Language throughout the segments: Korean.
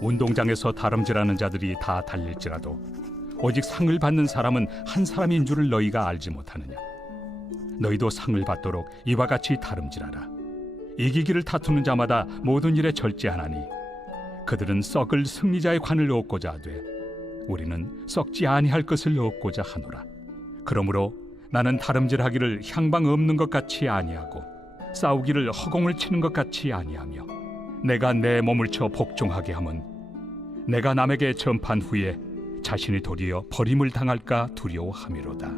운동장에서 다름질하는 자들이 다 달릴지라도 오직 상을 받는 사람은 한 사람인 줄을 너희가 알지 못하느냐. 너희도 상을 받도록 이와 같이 다름질하라. 이기기를 다투는 자마다 모든 일에 절제하나니 그들은 썩을 승리자의 관을 얻고자 하되 우리는 썩지 아니할 것을 얻고자 하노라. 그러므로 나는 다름질하기를 향방 없는 것 같이 아니하고 싸우기를 허공을 치는 것 같이 아니하며 내가 내 몸을 쳐 복종하게 함은 내가 남에게 전판 후에 자신이 도리어 버림을 당할까 두려워함이로다.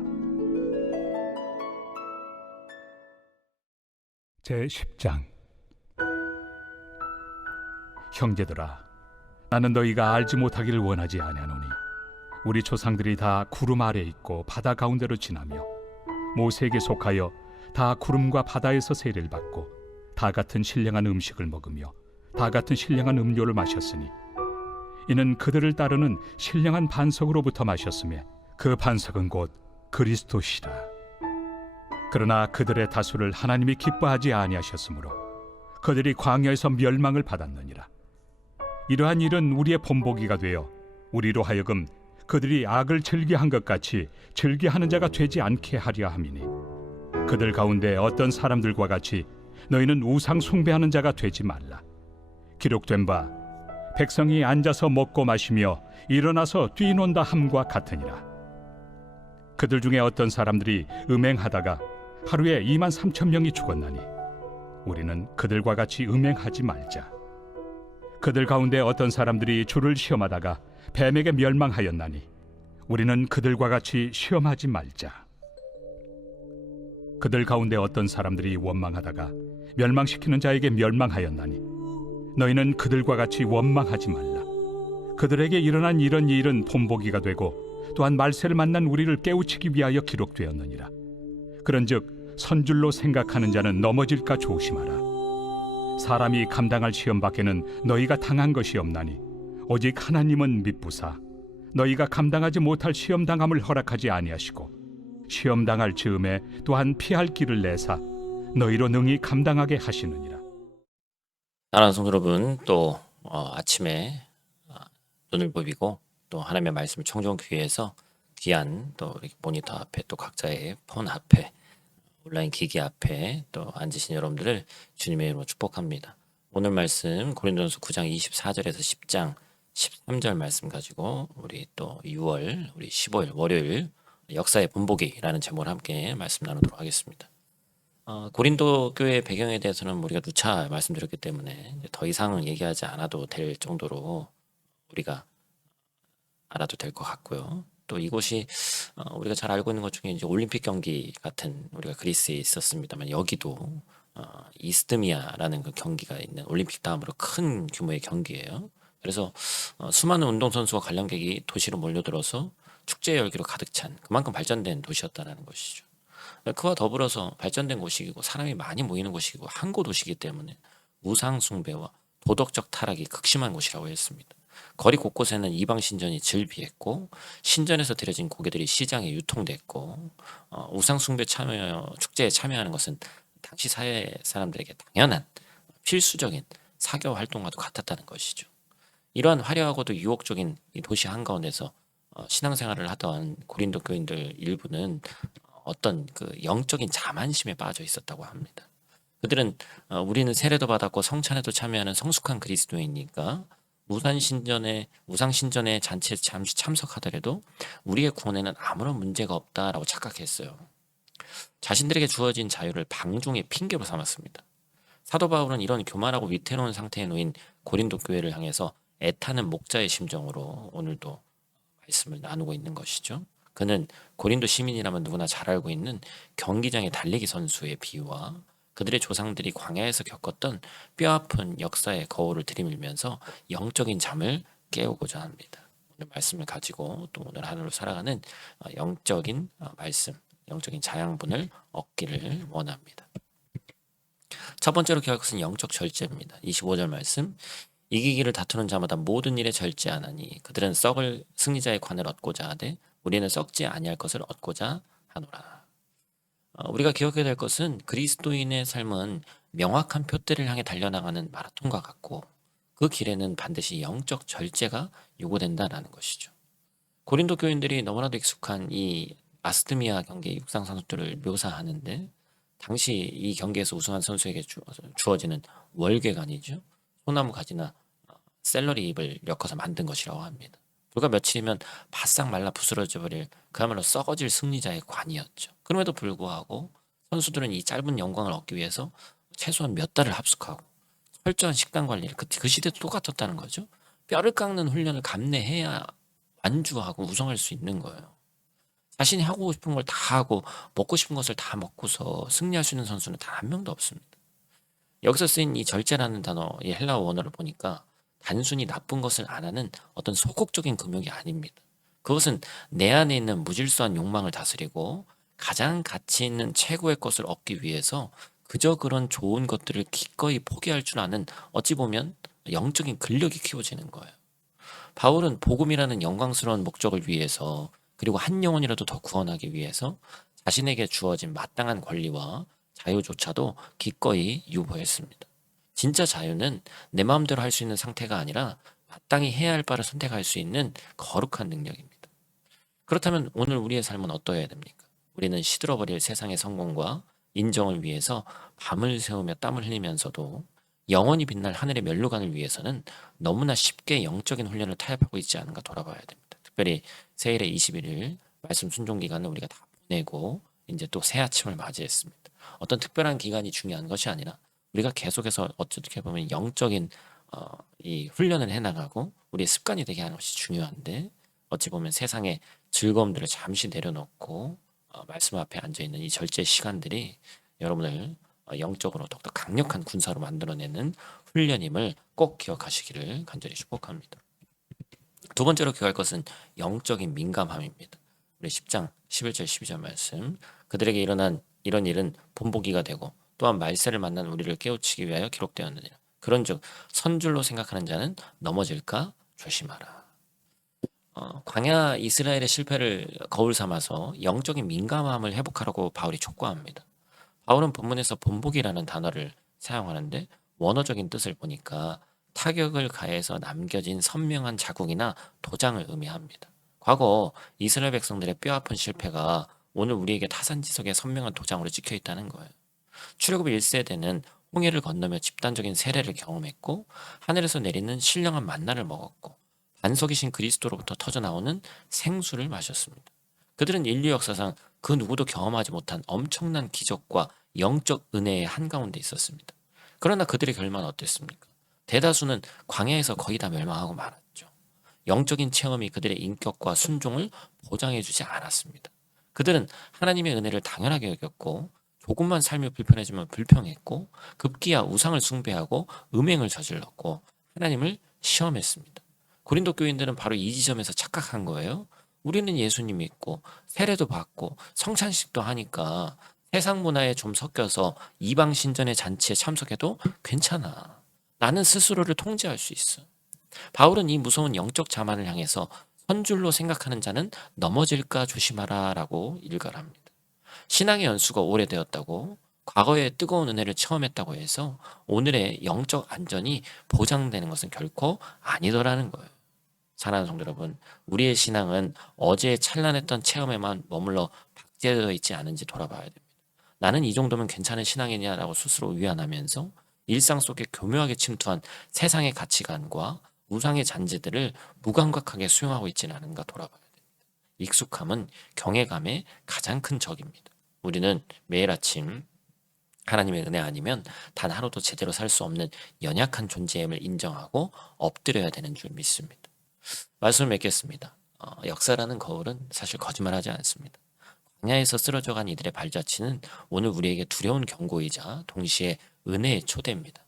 제10장. 형제들아, 나는 너희가 알지 못하기를 원하지 아니하노니 우리 조상들이 다 구름 아래 있고 바다 가운데로 지나며 모세에게 속하여 다 구름과 바다에서 세례를 받고 다 같은 신령한 음식을 먹으며 다 같은 신령한 음료를 마셨으니 이는 그들을 따르는 신령한 반석으로부터 마셨으며 그 반석은 곧 그리스도시라. 그러나 그들의 다수를 하나님이 기뻐하지 아니하셨으므로 그들이 광야에서 멸망을 받았느니라. 이러한 일은 우리의 본보기가 되어 우리로 하여금 그들이 악을 즐겨한 것 같이 즐겨하는 자가 되지 않게 하려 함이니 그들 가운데 어떤 사람들과 같이 너희는 우상 숭배하는 자가 되지 말라. 기록된 바 백성이 앉아서 먹고 마시며 일어나서 뛰논다 함과 같으니라. 그들 중에 어떤 사람들이 음행하다가 하루에 23,000명이 죽었나니 우리는 그들과 같이 음행하지 말자. 그들 가운데 어떤 사람들이 주를 시험하다가 뱀에게 멸망하였나니 우리는 그들과 같이 시험하지 말자. 그들 가운데 어떤 사람들이 원망하다가 멸망시키는 자에게 멸망하였나니 너희는 그들과 같이 원망하지 말라. 그들에게 일어난 이런 일은 본보기가 되고 또한 말세를 만난 우리를 깨우치기 위하여 기록되었느니라. 그런즉 선줄로 생각하는 자는 넘어질까 조심하라. 사람이 감당할 시험 밖에는 너희가 당한 것이 없나니 오직 하나님은 미쁘사 너희가 감당하지 못할 시험 당함을 허락하지 아니하시고 시험 당할 즈음에 또한 피할 길을 내사 너희로 능히 감당하게 하시느니라. 사랑하는 성도 여러분, 또 아침에 눈을 부비고 또 하나님의 말씀을 청정하기 위해서 귀한 또 우리 모니터 앞에 또 각자의 폰 앞에 온라인 기기 앞에 또 앉으신 여러분들을 주님의 이름으로 축복합니다. 오늘 말씀 고린도전서 9장 24절에서 10장 13절 말씀 가지고 우리 또 6월 우리 15일 월요일 역사의 본보기라는 제목으로 함께 말씀 나누도록 하겠습니다. 고린도 교회 배경에 대해서는 우리가 누차 말씀드렸기 때문에 더 이상은 얘기하지 않아도 될 정도로 우리가 알아도 될 것 같고요. 또 이곳이 우리가 잘 알고 있는 것 중에 이제 올림픽 경기 같은 우리가 그리스에 있었습니다만 여기도 이스트미아라는 그 경기가 있는 올림픽 다음으로 큰 규모의 경기예요. 그래서 수많은 운동선수와 관람객이 도시로 몰려들어서 축제 열기로 가득 찬 그만큼 발전된 도시였다는 것이죠. 그와 더불어서 발전된 곳이고 사람이 많이 모이는 곳이고 항구 도시이기 때문에 우상 숭배와 도덕적 타락이 극심한 곳이라고 했습니다. 거리 곳곳에는 이방 신전이 즐비했고 신전에서 드려진 고기들이 시장에 유통됐고 우상 숭배 축제에 참여하는 것은 당시 사회 사람들에게 당연한 필수적인 사교 활동과도 같았다는 것이죠. 이러한 화려하고도 유혹적인 이 도시 한가운데서 신앙생활을 하던 고린도 교인들 일부는 어떤 그 영적인 자만심에 빠져 있었다고 합니다. 그들은 우리는 세례도 받았고 성찬에도 참여하는 성숙한 그리스도이니까 우상신전의 잔치에 잠시 참석하더라도 우리의 구원에는 아무런 문제가 없다라고 착각했어요. 자신들에게 주어진 자유를 방종의 핑계로 삼았습니다. 사도 바울은 이런 교만하고 위태로운 상태에 놓인 고린도 교회를 향해서 애타는 목자의 심정으로 오늘도 말씀을 나누고 있는 것이죠. 그는 고린도 시민이라면 누구나 잘 알고 있는 경기장의 달리기 선수의 비유와 그들의 조상들이 광야에서 겪었던 뼈아픈 역사의 거울을 들이밀면서 영적인 잠을 깨우고자 합니다. 오늘 말씀을 가지고 또 오늘 하루를 살아가는 영적인 말씀, 영적인 자양분을 얻기를 원합니다. 첫 번째로 기억할 것은 영적 절제입니다. 25절 말씀, 이기기를 다투는 자마다 모든 일에 절제하나니 그들은 썩을 승리자의 관을 얻고자 하되 우리는 썩지 아니할 것을 얻고자 하노라. 우리가 기억해야 될 것은 그리스도인의 삶은 명확한 표대를 향해 달려나가는 마라톤과 같고 그 길에는 반드시 영적 절제가 요구된다라는 것이죠. 고린도 교인들이 너무나도 익숙한 이 아스드미아 경기의 육상 선수들을 묘사하는데 당시 이 경기에서 우승한 선수에게 주어지는 월계관이죠. 소나무 가지나 샐러리 잎을 엮어서 만든 것이라고 합니다. 불과 며칠이면 바싹 말라 부스러져 버릴 그야말로 썩어질 승리자의 관이었죠. 그럼에도 불구하고 선수들은 이 짧은 영광을 얻기 위해서 최소한 몇 달을 합숙하고 철저한 식단 관리를 그 시대도 똑같았다는 거죠. 뼈를 깎는 훈련을 감내해야 완주하고 우승할 수 있는 거예요. 자신이 하고 싶은 걸 다 하고 먹고 싶은 것을 다 먹고서 승리할 수 있는 선수는 단 한 명도 없습니다. 여기서 쓰인 이 절제라는 단어, 이 헬라어 원어를 보니까 단순히 나쁜 것을 안 하는 어떤 소극적인 금욕이 아닙니다. 그것은 내 안에 있는 무질서한 욕망을 다스리고 가장 가치 있는 최고의 것을 얻기 위해서 그저 그런 좋은 것들을 기꺼이 포기할 줄 아는 어찌 보면 영적인 근력이 키워지는 거예요. 바울은 복음이라는 영광스러운 목적을 위해서 그리고 한 영혼이라도 더 구원하기 위해서 자신에게 주어진 마땅한 권리와 자유조차도 기꺼이 유보했습니다. 진짜 자유는 내 마음대로 할 수 있는 상태가 아니라 마땅히 해야 할 바를 선택할 수 있는 거룩한 능력입니다. 그렇다면 오늘 우리의 삶은 어떠해야 됩니까? 우리는 시들어버릴 세상의 성공과 인정을 위해서 밤을 새우며 땀을 흘리면서도 영원히 빛날 하늘의 면류관을 위해서는 너무나 쉽게 영적인 훈련을 타협하고 있지 않은가 돌아봐야 됩니다. 특별히 새해의 21일 말씀 순종 기간을 우리가 다 보내고 이제 또 새 아침을 맞이했습니다. 어떤 특별한 기간이 중요한 것이 아니라 우리가 계속해서 어떻게 보면 영적인 이 훈련을 해나가고 우리의 습관이 되게 하는 것이 중요한데 어찌 보면 세상의 즐거움들을 잠시 내려놓고 말씀 앞에 앉아있는 이 절제 시간들이 여러분을 영적으로 더욱더 강력한 군사로 만들어내는 훈련임을 꼭 기억하시기를 간절히 축복합니다. 두 번째로 기억할 것은 영적인 민감함입니다. 우리 10장 11절 12절 말씀 그들에게 일어난 이런 일은 본보기가 되고 또한 말세를 만난 우리를 깨우치기 위하여 기록되었느니라. 그런즉 선줄로 생각하는 자는 넘어질까 조심하라. 광야 이스라엘의 실패를 거울 삼아서 영적인 민감함을 회복하라고 바울이 촉구합니다. 바울은 본문에서 본보기라는 단어를 사용하는데 원어적인 뜻을 보니까 타격을 가해서 남겨진 선명한 자국이나 도장을 의미합니다. 과거 이스라엘 백성들의 뼈아픈 실패가 오늘 우리에게 타산지석의 선명한 도장으로 찍혀 있다는 거예요. 출애굽 1세대는 홍해를 건너며 집단적인 세례를 경험했고 하늘에서 내리는 신령한 만나를 먹었고 반석이신 그리스도로부터 터져나오는 생수를 마셨습니다. 그들은 인류 역사상 그 누구도 경험하지 못한 엄청난 기적과 영적 은혜의 한가운데 있었습니다. 그러나 그들의 결말은 어땠습니까? 대다수는 광야에서 거의 다 멸망하고 말았죠. 영적인 체험이 그들의 인격과 순종을 보장해주지 않았습니다. 그들은 하나님의 은혜를 당연하게 여겼고 조금만 삶이 불편해지면 불평했고 급기야 우상을 숭배하고 음행을 저질렀고 하나님을 시험했습니다. 고린도 교인들은 바로 이 지점에서 착각한 거예요. 우리는 예수님 믿고 세례도 받고 성찬식도 하니까 세상 문화에 좀 섞여서 이방 신전의 잔치에 참석해도 괜찮아. 나는 스스로를 통제할 수 있어. 바울은 이 무서운 영적 자만을 향해서 선줄로 생각하는 자는 넘어질까 조심하라 라고 일갈합니다. 신앙의 연수가 오래되었다고 과거의 뜨거운 은혜를 체험했다고 해서 오늘의 영적 안전이 보장되는 것은 결코 아니더라는 거예요. 사랑하는 성도 여러분, 우리의 신앙은 어제의 찬란했던 체험에만 머물러 박제되어 있지 않은지 돌아봐야 됩니다. 나는 이 정도면 괜찮은 신앙이냐라고 스스로 위안하면서 일상 속에 교묘하게 침투한 세상의 가치관과 우상의 잔재들을 무감각하게 수용하고 있지는 않은가 돌아봐야 됩니다. 익숙함은 경외감의 가장 큰 적입니다. 우리는 매일 아침 하나님의 은혜 아니면 단 하루도 제대로 살 수 없는 연약한 존재임을 인정하고 엎드려야 되는 줄 믿습니다. 말씀을 맺겠습니다. 역사라는 거울은 사실 거짓말하지 않습니다. 광야에서 쓰러져간 이들의 발자취는 오늘 우리에게 두려운 경고이자 동시에 은혜의 초대입니다.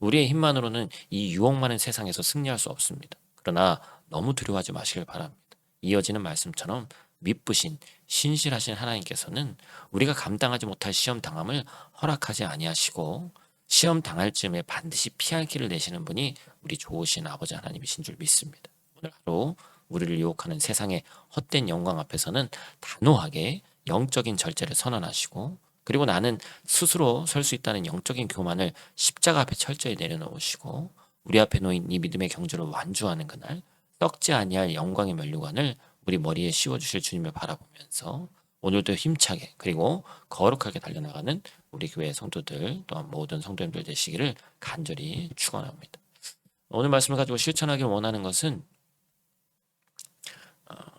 우리의 힘만으로는 이 유혹 많은 세상에서 승리할 수 없습니다. 그러나 너무 두려워하지 마시길 바랍니다. 이어지는 말씀처럼 미쁘신 신실하신 하나님께서는 우리가 감당하지 못할 시험 당함을 허락하지 아니하시고 시험 당할 즈음에 반드시 피할 길을 내시는 분이 우리 좋으신 아버지 하나님이신 줄 믿습니다. 오늘 하루 우리를 유혹하는 세상의 헛된 영광 앞에서는 단호하게 영적인 절제를 선언하시고 그리고 나는 스스로 설 수 있다는 영적인 교만을 십자가 앞에 철저히 내려놓으시고 우리 앞에 놓인 이 믿음의 경주를 완주하는 그날 썩지 아니할 영광의 면류관을 우리 머리에 씌워주실 주님을 바라보면서 오늘도 힘차게 그리고 거룩하게 달려나가는 우리 교회 성도들 또한 모든 성도님들 되시기를 간절히 축원합니다. 오늘 말씀을 가지고 실천하길 원하는 것은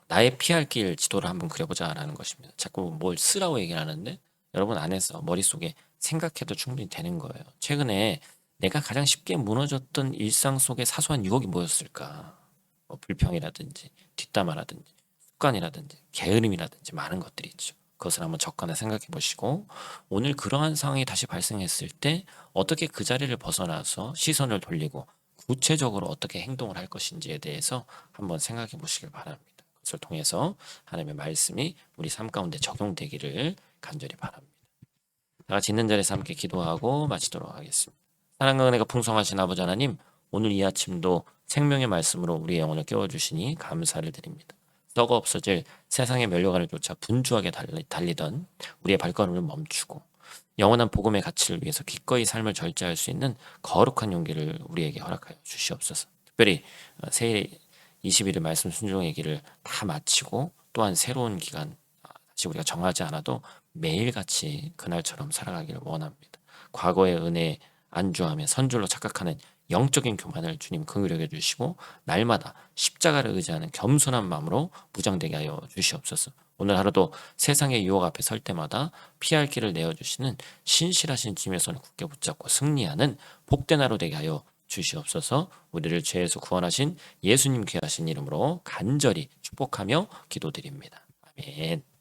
나의 피할 길 지도를 한번 그려보자라는 것입니다. 자꾸 뭘 쓰라고 얘기를 하는데 여러분 안에서 머릿속에 생각해도 충분히 되는 거예요. 최근에 내가 가장 쉽게 무너졌던 일상 속의 사소한 유혹이 뭐였을까? 뭐 불평이라든지 뒷담화라든지 습관이라든지 게으름이라든지 많은 것들이 있죠. 그것을 한번 적거나 생각해 보시고 오늘 그러한 상황이 다시 발생했을 때 어떻게 그 자리를 벗어나서 시선을 돌리고 구체적으로 어떻게 행동을 할 것인지에 대해서 한번 생각해 보시길 바랍니다. 그것을 통해서 하나님의 말씀이 우리 삶 가운데 적용되기를 간절히 바랍니다. 다 같이 있는 자리에서 함께 기도하고 마치도록 하겠습니다. 사랑과 은혜가 풍성하신 아버지 하나님, 오늘 이 아침도 생명의 말씀으로 우리의 영혼을 깨워주시니 감사를 드립니다. 썩어 없어질 세상의 면류관을 쫓아 분주하게 달리던 우리의 발걸음을 멈추고 영원한 복음의 가치를 위해서 기꺼이 삶을 절제할 수 있는 거룩한 용기를 우리에게 허락하여 주시옵소서. 특별히 새해 21일 말씀 순종의 길을 다 마치고 또한 새로운 기간 다시 우리가 정하지 않아도 매일같이 그날처럼 살아가기를 원합니다. 과거의 은혜에 안주하며 선줄로 착각하는 영적인 교만을 주님 긍휼히 여겨주시고 날마다 십자가를 의지하는 겸손한 마음으로 무장되게 하여 주시옵소서. 오늘 하루도 세상의 유혹 앞에 설 때마다 피할 길을 내어주시는 신실하신 주님의 손을 굳게 붙잡고 승리하는 복된 하루 되게 하여 주시옵소서. 우리를 죄에서 구원하신 예수님 귀하신 이름으로 간절히 축복하며 기도드립니다. 아멘.